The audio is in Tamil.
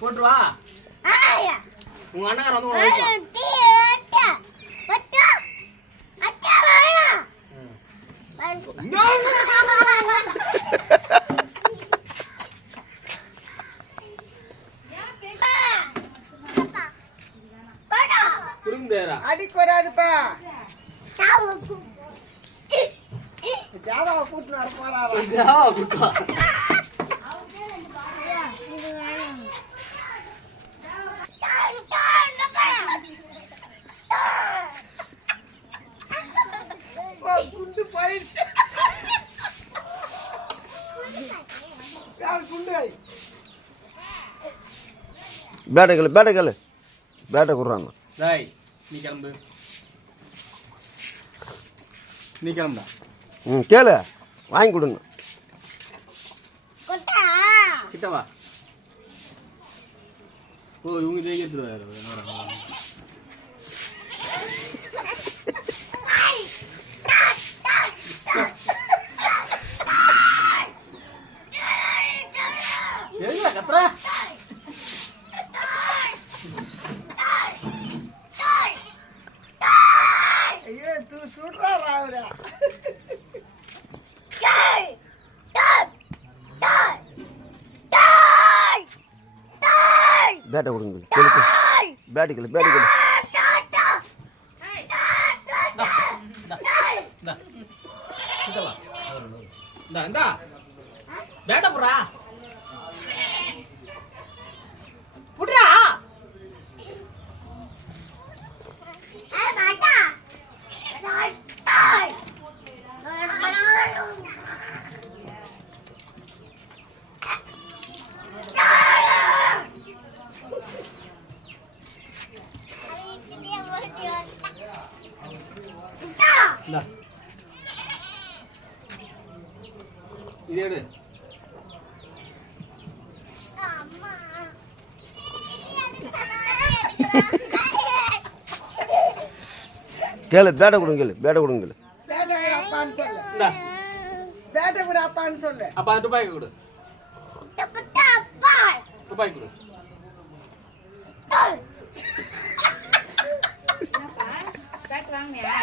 போட்டு வா. உங்க அண்ணன் வந்து அடிக்கூடாதுப்பா. ஜாவாவை கூட்டினு வர போறாரு. ஜாவா கூட்டா குண்டு போயிடுச்சு. குண்டு பேட்டை கொடுறாங்க. டேய் நீ கிளம்பு. நீ கிளம்புடா. கேளு வாங்கி கொடுங்க. கிட்ட வா. ஓ இவங்க ஜெயிக்கிறது எதுல கத்துற? ஐயோ தூ சுடுறாரா அவரா. பேட்டை கொடுங்க. கேளுக்கு பேட்டை கேளு. இந்தா பேட்டை போடுறா. புடுறா. இது எடு. கேளு பேட்டை கொடுங்க. பேட்டை கூட அப்பான்னு சொல்லு. பேட்டை கூட அப்பான்னு சொல்லு. அப்பா துப்பாக்கி கொடு. துப்பாக்கி கொடு. பேட் வாங்கினியா?